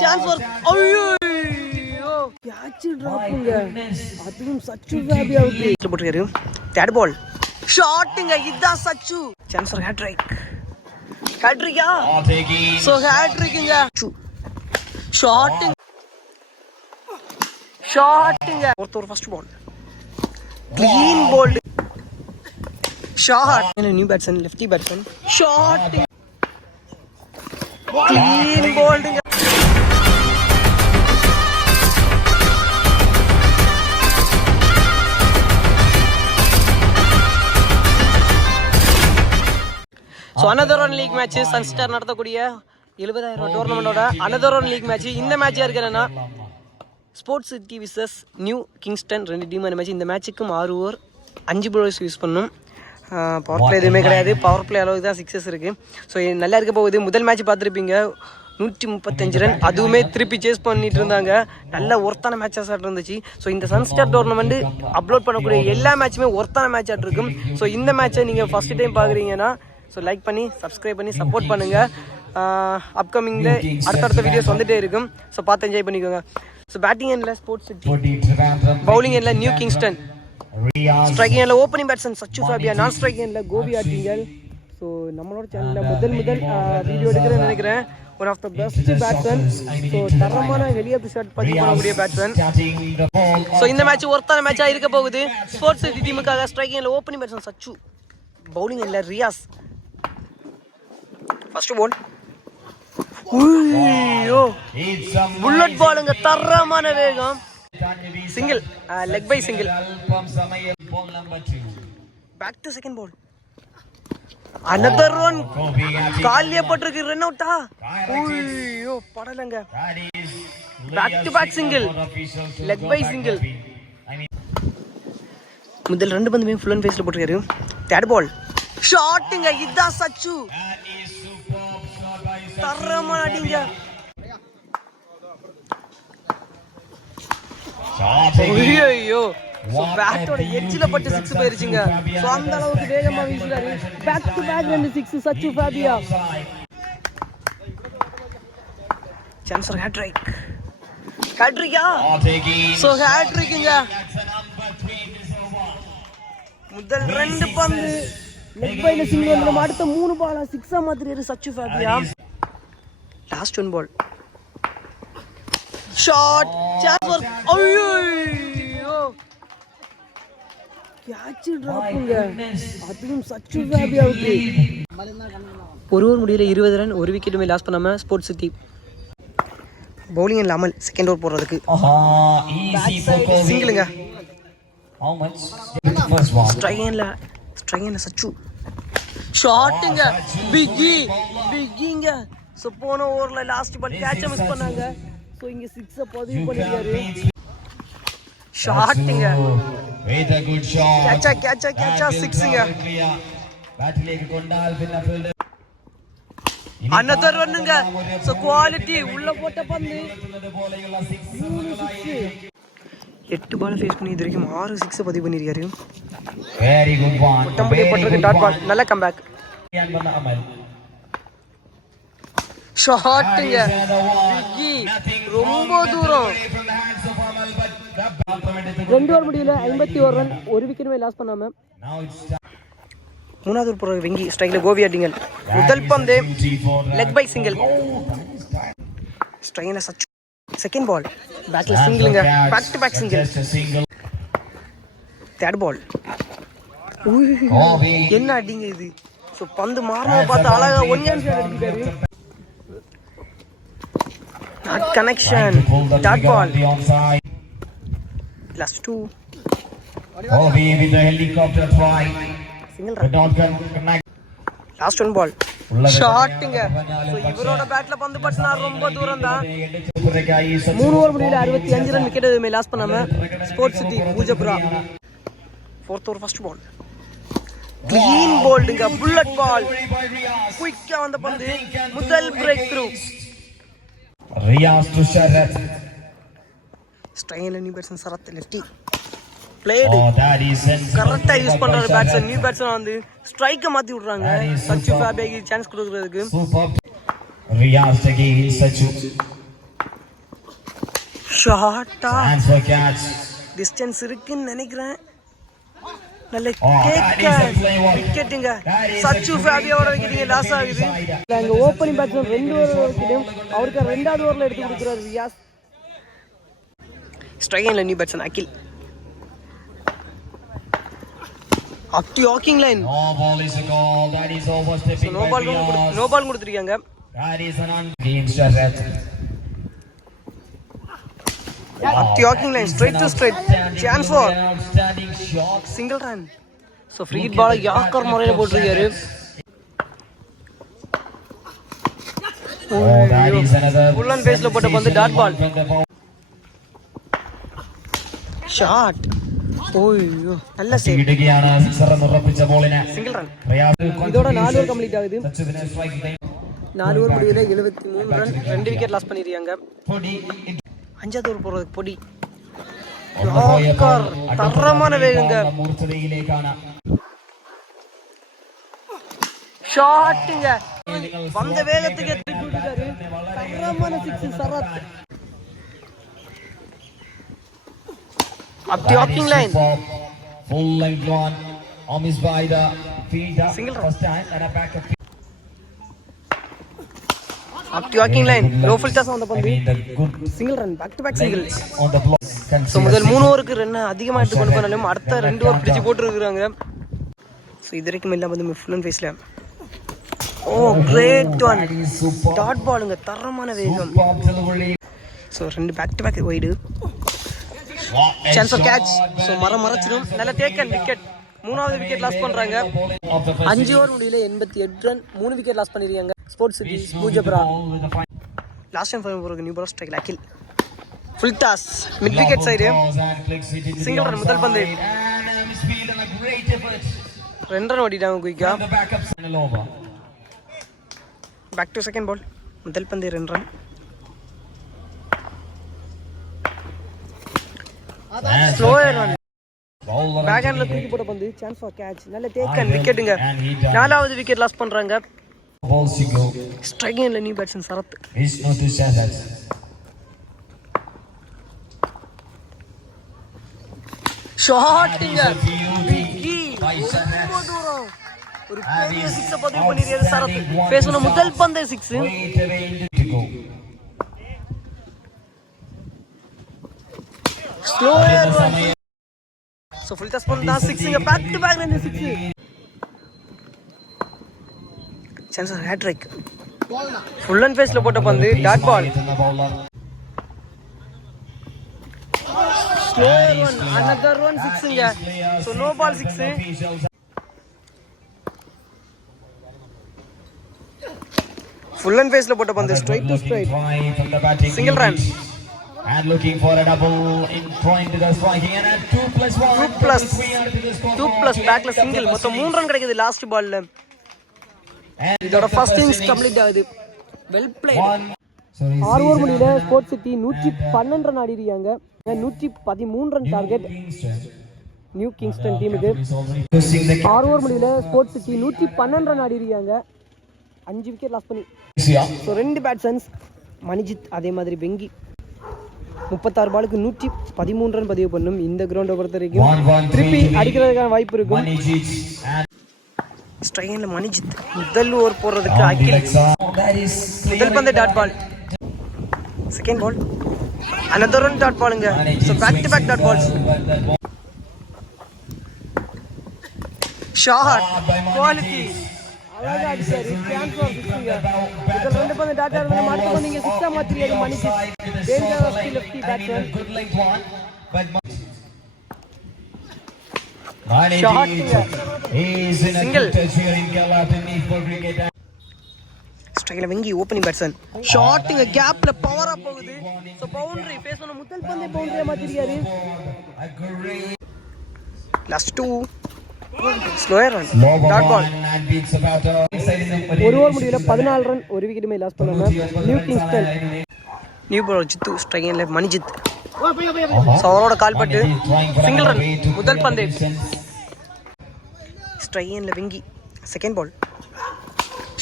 Chance for ஐயோ catch டிராப்ங்க அதுவும் சச்சு ஃபேபியாவுக்கு போட்டுருக்காரு தேர்ட் பால் ஷாட்டுங்க இதான் சச்சு சான்ஸ் ஃபார் ஹேட்ரிக் ஹேட்ரிக்கா சோ ஹேட்ரிக்குங்க ஷாட்டுங்க ஒரு first ball clean bowled shot new batsman lefty batsman shot clean போல்டுங்க so another one league match Sunstar நடத்தக்கூடிய 70,000 டோர்னமெண்டோட அனதர் ஒன் லீக் மேட்ச். இந்த மேட்ச் யாருக்கு என்னன்னா Sports City versus New Kingston 2 டீமான மேட்ச். இந்த மேட்சுக்கும் 6 ஓவர் 5 bowlers யூஸ் பண்ணணும். பவர் பிளே எதுவுமே கிடையாது. பவர் பிளே அளவுக்கு தான் 6s இருக்குது. ஸோ நல்லா இருக்க போகுது. முதல் மேட்ச் பார்த்துருப்பீங்க 135 ரன், அதுவுமே திருப்பி சேஸ் பண்ணிட்டு இருந்தாங்க. நல்ல ஒர்த்தான மேட்சஸ் ஆட்டு இருந்துச்சு. ஸோ இந்த சன்ஸ்டார் டோர்னமெண்ட் அப்லோட் பண்ணக்கூடிய எல்லா மேட்சுமே ஒர்த்தான மேட்ச் ஆட்டு இருக்கும். ஸோ இந்த மேட்சை நீங்கள் ஃபர்ஸ்ட் டைம் பார்க்குறீங்கன்னா ஸோ லைக் பண்ணி சப்ஸ்கிரைப் பண்ணி சப்போர்ட் பண்ணுங்கள். அப்கமிங்கில் அடுத்தடுத்த வீடியோஸ் வந்துகிட்டே இருக்கும். ஸோ பார்த்து என்ஜாய் பண்ணிக்கோங்க. ஸோ பேட்டிங் எண்ணில் ஸ்போர்ட்ஸ் சிட்டி, பவுலிங் எண்ணில் நியூ கிங்ஸ்டன், ஸ்ட்ரைக்கிங் எண்ணில் ஓப்பனிங் பேட்ஸ்மேன் சச்சு ஃபேபியா, நான் ஸ்ட்ரைக்கிங் எண்ணில் கோபி ஆட்டிங்கல். ஸோ நம்மளோட சேனலில் முதல் வீடியோ எடுக்கிறேன்னு நினைக்கிறேன். One of the best batsman. So தரமான வெளியே ஷாட் பதிவு பண்ணக்கூடிய பேட்ஸ்மேன். ஸோ இந்த மேட்ச் ஒருத்தான மேட்சாக இருக்க போகுது. ஸ்போர்ட்ஸ் சிட்டி டீமுக்காக ஸ்ட்ரைக்கிங் எண்ணில் ஓப்பனிங் பேட்ஸ்மேன் சச்சு, பவுலிங் எண்ணில் ரியாஸ். ஃபர்ஸ்ட் பால் புல்லட் பாலுங்க, தரமான வேகம், single, leg bye single. Back to second ball, another one, காலியே பட்டிருக்கு, ரன் அவுட்டா? ஐயோ படலங்க. Back to back single, leg bye single. முதல் 2 பந்துமே ஃபுல் அண்ட் ஃபேஸ்ல போட்டிருக்காரு. தேர்ட் பால் ஷாட்டுங்க, இதான் சச்சு, தரமான அடிங்க. ஐயோ பேட்டோட எட்ஜ்ல பட்டு 6 போயிருச்சுங்க. சோ அந்த அளவுக்கு வேகமா வீசுறாரு. Back to back 2 6 Sachu Fabia. Chance for hattrick. ஹேட்ரிக்கா? சோ ஹேட்ரிக்குங்க. முதல் 2 பந்து லெக் பைல சிங்கிள், நம்ம அடுத்த 3 பால் 6 மாத்திராரு Sachu Fabia. Last 1 ball shot, chance for ஐயோ கேட்ச் டிராப்ங்க, அதுவும் சச்சு ஃபேபியாவுக்கு. ஒரு ஓவர் முடியல 20 ரன், ஒரு விக்கெட்டுமே லாஸ் பண்ணாம ஸ்போர்ட்ஸ் சிட்டி. பவுலிங் எண்ணில் அமல் செகண்ட் ஓவர் போடுறதுக்கு சிங்கிளுங்க. ஸ்ட்ரைக்கிங்ல சச்சு ஷாட்டுங்க, பிக்கிங்க. ஸோ போன ஓவரில் லாஸ்ட் பால் கேட்சை மிஸ் பண்ணாங்க. ஸோ இங்கே 6 பதிவு பண்ணிருக்காரு. ஷாட்டுங்க, கேட்சா 6ங்க. another ஒன்னுங்க. ஸோ குவாலிட்டி உள்ள போட்ட பந்து 8 பால் ஃபேஸ் பண்ணி இது வரைக்கும் 6 6 பதிவு பண்ணிருக்காரு. வெரி குட் ஒன், ஒட்டம்படி பட்டிருக்கு டாட் பால். நல்ல கம்பேக். ஷாட்டுங்க, ரொம்ப தூரம். 2 ஓவர் முடியல 51 ரன், ஒரு விக்கெட்டுமே லாஸ் பண்ணாம. மூணாவது போற வெங்கி ஸ்ட்ரைக்ல கோபி ஆட்டிங்கல். முதல் பந்து லெக் பை சிங்கிள், ஸ்ட்ரைக்ல சச்சு. செகண்ட் பால் பேக்ல சிங்கிள்ங்க, back to back single. Third ball என்ன அடிங்க இது. ஸோ பந்து மாறணும் பார்த்து அழகா ஒன்னியான் ஷாட் அடிச்சிட்டாரு. Not connection. Dot ball last 2 with the helicopter try, single run. லாஸ்ட் 1 பால் ஷாட்டுங்க. ஸோ இவரோட பேட்ல பந்து பட்டினா ரொம்ப தூரம் தான். 3 ஓவர் முடியல 65 ரன், விக்கெட் எதுவுமே லாஸ் பண்ணாம ஸ்போர்ட்ஸ் சிட்டி பூஜப்ரா. 4th over first ball clean போல்டுங்க, புல்லட் பால், குயிக்கா வந்த பந்து, முதல் break through. Riyaz to Sharath, ஸ்ட்ரைக்ல new batsman Sarath, lefty blade கரெக்டா யூஸ் பண்றாரு பேட்ஸ்மேன். நியூ பேட்ஸ்மேன் வந்து ஸ்ட்ரைக்க மாத்தி விடுறாங்க சச்சு ஃபேபியாக்கு சான்ஸ் கொடுக்கிறதுக்கு. ரியாஸ் அகைன் சச்சு ஷார்ட்டா Hands for catch. டிஸ்டன்ஸ் இருக்குன்னு நினைக்கிறேன். நல்ல Oh, that கேக்க is a play one. விக்கெட்டுங்க. That is a Sachu great ஃபேபியோட effort விக்கெட்டிங்க in லாஸ் the ஆகுது. side. அங்க ஓப்பனிங் பேட்ஸ்மேன் 2 ஓவர் விக்கெட்டும் அவருக்கு 2வது ஓவர்ல எடுத்து கொடுக்குறாரு ரியாஸ். ஸ்ட்ரைக்ல new batsman Akhil. Up to walking line. No ball is a goal. That is overstepping no by ball Riaz. No ball கொடுத்துருக்காங்க. That is an game shot. Up the walking line, straight to straight. Chance for outstanding shot. single run. So free hit ball yorker முறையில போட்டுருக்காரு. Oh, that is another full on base ல போட்ட பந்து dot பால். Shot. ஓய்யோ நல்ல save. ഇടുകയാണ് sixer ഉറപ്പിച്ച ബോളിനെ. Single run. Riyas இதோட 4 over complete ஆகுது. സച്ചിനെ സ്ട്രൈക്ക് ടൈം 4 ஓவர் முடிவுல 73 ரன் 2 விக்கெட் லாஸ் பண்ணிருக்காங்க. 5வது ஓவர் போறதுக்கு பொடி. யாக்கர் தரமான வேகங்க. മൂർച്ചതയിലേക്കാണ്. ஷாட்டுங்க. வந்த வேகத்துக்கு தூக்கி விட்டாரு. தரமான 6 Sarath. Up the walking line. Full length one. Missed by the fielder. Single run. First time and a back up. Up the walking line. Low full toss on the பந்து. The good Single run. Back to back singles. on the block. So முதல் 3 ஓவருக்கு run அதிகமாக எடுத்து கொண்டு போனாலும் அடுத்த 2 over பிடிச்சி போட்டுருக்குறாங்க. So இது வரைக்கும் எல்லாம் வந்து ஃபுல் அண்ட் ஃபேஸில். ஓ கிரேட் ஒன் டாட் பாலுங்க தரமான வேகம். So 2 back to back wide. Chance of catch. So மறைச்சிடும். நல்ல டேக்கன் விக்கெட். 3வது விக்கெட் லாஸ் பண்ணுறாங்க. 5 ஓவர் முடியல 88 ரன் 3 விக்கெட் லாஸ் பண்ணிருக்காங்க. Sports city Poojappura last time போகிறதுக்கு new ball strike Akhil. Full toss mid wicket side. Single run முதல் பந்து. 2 run ஓடிட்டாங்க குயிக்கா. Back to second ball. முதல் பந்து 2 ரன். Slower run. பேக் ஹேண்ட்ல தூக்கி போட்ட பந்து. Chance for catch. நல்ல டேக்கன் விக்கெட்டுங்க. 4வது விக்கெட் லாஸ் பண்றாங்க. ஸ்ட்ரைக்கிங்ல நியூ பேட்ஸ்மேன் சரத். ஷாட்டிங்க. ரொம்ப தூரம் ஒரு பெரிய 6 பதிவு பண்ணிருக்காரு சரத். பேசுன முதல் பந்தே 6. Slower run. So full toss பண்ணா 6ங்க back to back 6. Chance hattrick. Full and ஃபேஸ்ல போட்ட பந்து dot ball. Slower run. another one 6ங்க. So no ball 6. Full and ஃபேஸ்ல போட்ட பந்து straight to straight. Single run. And looking for a double in point to the striking and at 2+1 2+ பேக்ல single. மொத்தம் 3 run கிடைக்குது லாஸ்ட் பால்ல. இதோட first innings complete ஆகுது. Well plate. 6 ஓவர் முடியல ஸ்போர்ட்ஸ் சிட்டி 112 ரன் ஆடி இருக்காங்க. 113 ரன் டார்கெட் நியூ கிங்ஸ்டன் டீமுக்கு. 6 over முடியல ஸ்போர்ட்ஸ் சிட்டி 112 ரன் ஆடி இருக்காங்க. 5 விக்கெட் லாஸ் பண்ணி. ஸோ 2 பேட்ஸ்மேன்ஸ் மணிஜித் அதே மாதிரி வெங்கி 36 பாலுக்கு 113 ரன் பதிவு பண்ணும். இந்த கிரவுண்டை பொறுத்த வரைக்கும் திருப்பி அடிக்கிறதுக்கான வாய்ப்பு இருக்கும். ஸ்ட்ரைக்ல மணிஜித் முதல் ஓவர் போடுறதுக்கு அகில். முதல் பந்து dot ball. Second ball another one dot பாலுங்க. So back to back dot balls. Shot quality அழகா அடிச்சாரு. சான்ஸ் ஃபார் 6ங்க. முதல் 2 பந்து டாட் பால். அடுத்த பந்து இங்க 6 மாத்திரியாரு Manijith. Dangerous lefty batsman. Single. ஸ்ட்ரைக்ல வெங்கி ஓப்பனிங் பேட்ஸ்மேன். ஷாட்டிங் கேப்ல பவரா போகுது. சோ பவுண்டரி ஃபேஸ் பண்ண முதல் பந்தே பவுண்டரியா மாத்திருக்காரு. Last 2 slower run dot ball. 1 over முடியல 14 ரன் 1 விக்கெட்டுமே லாஸ் பண்ணாங்க New Kingston. New ball Jithu. ஸ்ட்ரைக்ல மணிஜித். சோ அவரோட கால் பட்டு சிங்கிள் ரன் முதல் பந்து. ஸ்ட்ரைக்ல வெங்கி. செகண்ட் பால்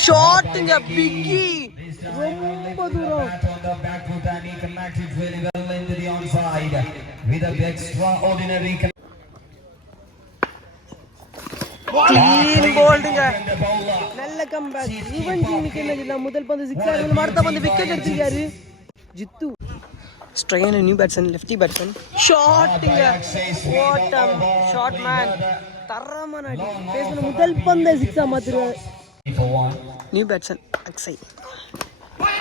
ஷாட்டுங்க பிக்கி ரொம்ப தூரம். with an extraordinary க்ளீன் போல்டுங்க, நல்ல கம்பேக். ரிவெஞ்சிங் விக்கெட் இல்ல, முதல் பந்து 6 ஆகுது, அடுத்த பந்து விக்கெட் எடுத்துட்டாரு ஜித்து. ஸ்ட்ரைன் நியூ பேட்ஸ்மேன், லெஃப்டி பேட்ஸ்மேன். ஷாட்டுங்க, ஓட்டம், ஷாட் மேன், தரமான அடி. பேஸ்மேன் முதல் பந்து 6 ஆ மாத்திருவாரு. நியூ பேட்ஸ்மேன் அக்ஸை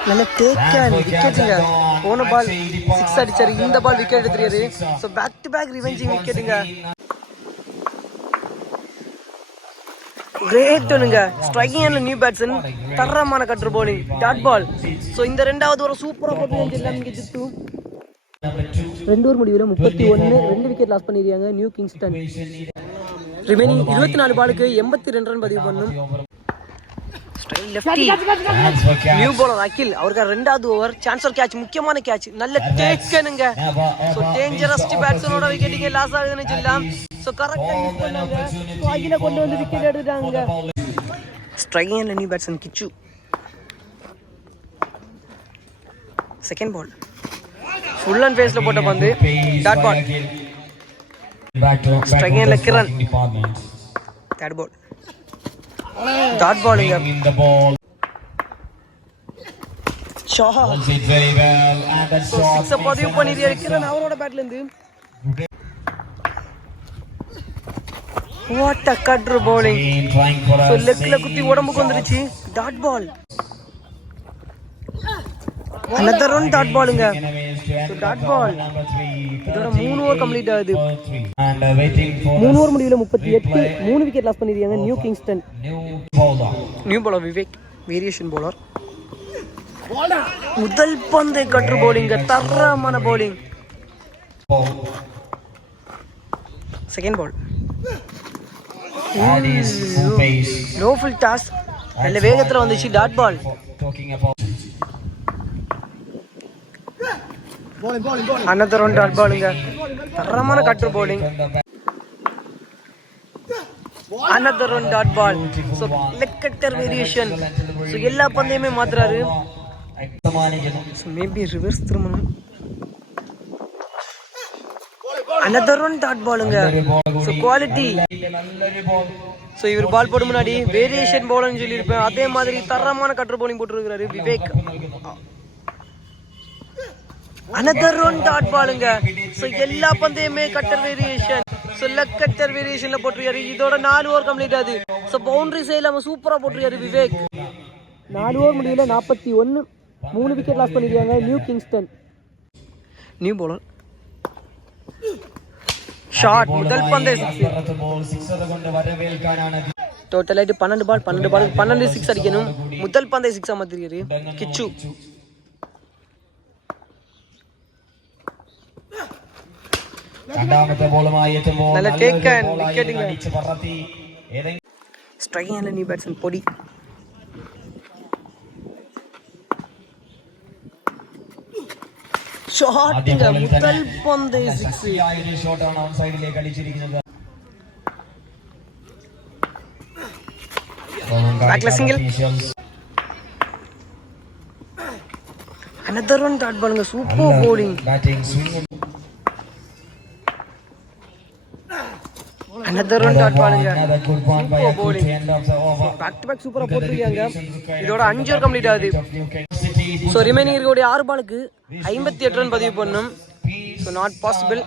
நல்ல டேக்கன் விக்கெட்டுங்க. போன பால் 6 அடிச்சாரு, இந்த பால் விக்கெட் எடுத்துறாரு. So back to back revenging விக்கெட்டுங்க. கிரேட் ஒன்னுங்க. ஸ்ட்ரைக்கிங் அண்ட் நியூ பேட்ஸ்மேன், தரமான cutter bowling, dot ball. So இந்த ரெண்டாவது ஒரு சூப்பராக போட்டு செஞ்சிடலாம் இங்கே ஜித்து. 2 ஓவர் முடிவில் 31, 2 விக்கெட் லாஸ் பண்ணிருக்காங்க நியூ கிங்ஸ்டன். ரிமைனிங் 24 பாலுக்கு 82 ரன் பதிவு பண்ணும். நியூ பவுலர் அகில் அவருக்கு ரெண்டாவது ஓவர் சான்சர் கேட்ச், முக்கியமான கேட்ச், நல்ல டேக்கனுங்க. சோ டேஞ்சரஸ் பேட்ஸ்மேனோட விக்கெட்டிங்க லாஸ் ஆகுதுன்னு சொல்லலாம். சோ கரெக்ட்டா யூஸ் பண்ணாங்க. சோ அகில கொண்டு வந்து விக்கெட் எடுத்துட்டாங்க. Striking and new batsman Kichu. Second ball full and ஃபேஸ்ல போட்ட பந்து, dot ball. Striking and Kiran, dot ball, dot பாலுங்க. Shot very well and that so 6 பதிவு பண்ணிருக்காரு கிரண் அவரோட பேட்ல இருந்து. What a cutter bowling. So லெக்ல குத்தி உடம்புக்கு வந்துருச்சு, dot ball. another one dot பாலுங்க. So dot ball. இதோட 3 ஓவர் கம்ப்ளீட் ஆகுது. 3 ஓவர் முடிவுல 38, 3 விக்கெட் லாஸ் பண்ணிருக்காங்க new Kingston. New bowler Vivek, variation bowler. முதல் பந்து கட்ரு bowling, தரமான bowling. Second ball low full toss, நல்ல வேகத்துல வந்துச்சு, dot ball. another one dot பாலுங்க, தரமான cutter bowling. another one dot ball. So leg cutter variation. So எல்லா பந்தையுமே மாத்துறாரு. சோ மேபி ரிவர்ஸ் திரும்பணும். another one டாட் பாலுங்க. So quality. சோ இவர் பால் போட முன்னாடி வேரியேஷன் bowling சொல்லி இருப்பேன், அதே மாதிரி தரமான கட்ரு bowling போட்டுருக்காரு விவேக். another one டாட் பாலுங்க. சோ எல்லா பந்தையுமே cutter variation. So leg cutter வேரியேஷன்ல போட்டுருக்காரு. இதோட 4 ஓவர் கம்ப்ளீட் ஆகுது. சோ பவுண்டரி சைடுல அவன் சூப்பரா போட்டுருக்காரு விவேக். 4 ஓவர் முடியல 41, 3 விக்கெட் லாஸ் பண்ணிருக்காங்க new Kingston. New bowler shot, முதல் பந்து 6. டோட்டல் ஆயிட்டு 12 பால், 12 பாலுக்கு 12 6 அடிக்கணும். முதல் பந்தை 6 ஆ மாத்திருக்காரு கிச்சு. நல்ல டேக்கன் விக்கெட்டுங்க. ஸ்ட்ரைக்கிங் அண்ட் நியூ பேட்ஸ்மேன் பொடி. ഷോട്ടിന്റെ മുതൽ പന്ത് 6. ഷോട്ടാണ് ഓൺ സൈഡിലേക്ക് അടിച്ചിരിക്കുന്നത്. സിംഗിൾ. another one டாட் பாலுங்க, super bowling. another one dot பாலுங்க, super bowling. Back to back சூப்பரா போட்டுருக்காங்க. இதோட 5 ஓவர் கம்ப்ளீட் ஆகுது. ஸோ ரிமைனிங் இருக்கக்கூடிய 6 பாலுக்கு 58 ரன் பதிவு பண்ணும். So not possible.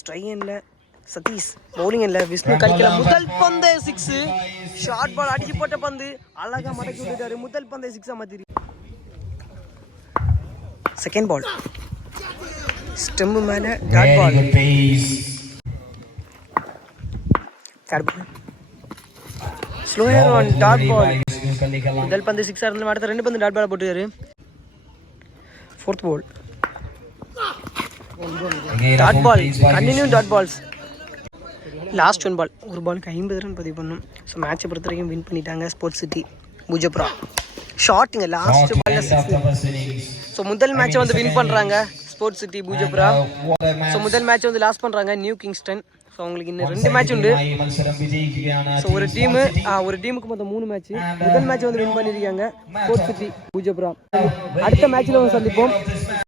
ஸ்ட்ரைக்கில் சதீஷ், பவுலிங் இல்லை விஷ்ணு கைக்கல. முதல் பந்து 6. ஷார்ட் பால் அடிச்சு போட்ட பந்து அழகா மடக்கி விட்டுட்டாரு. முதல் பந்தை 6 மாத்திரி. செகண்ட் பால் ஸ்டெம்பு மேல dot ball. Slower one dot ball. முதல் பந்து 6 இருந்தாலும் அடுத்த 2 பந்து டாட் பால் போட்டுருக்காரு. Fourth ball dot ball, continue dot balls. Last 1 ball, ஒரு பாலுக்கு 50 ரன் பதிவு பண்ணும். ஸோ மேட்சை பொறுத்த வரைக்கும் வின் பண்ணிட்டாங்க ஸ்போர்ட்ஸ் சிட்டி பூஜப்ரா. ஷாட்டுங்க லாஸ்ட் பால்ல 6. ஸோ முதல் மேட்சை வந்து வின் பண்ணுறாங்க ஸ்போர்ட்ஸ் சிட்டி பூஜப்ரா. ஸோ முதல் மேட்சை வந்து லாஸ் பண்ணுறாங்க நியூ கிங்ஸ்டன். ஸோ அவங்களுக்கு இன்னும் 2 மேட்ச் உண்டு. ஸோ ஒரு டீமுக்கு மொத்தம் 3 மேட்ச். முதல் மேட்ச் வந்து வின் பண்ணியிருக்காங்க ஸ்போர்ட்ஸ் சிட்டி பூஜப்ரா. அடுத்த மேட்ச்சில் வந்து சந்திப்போம்.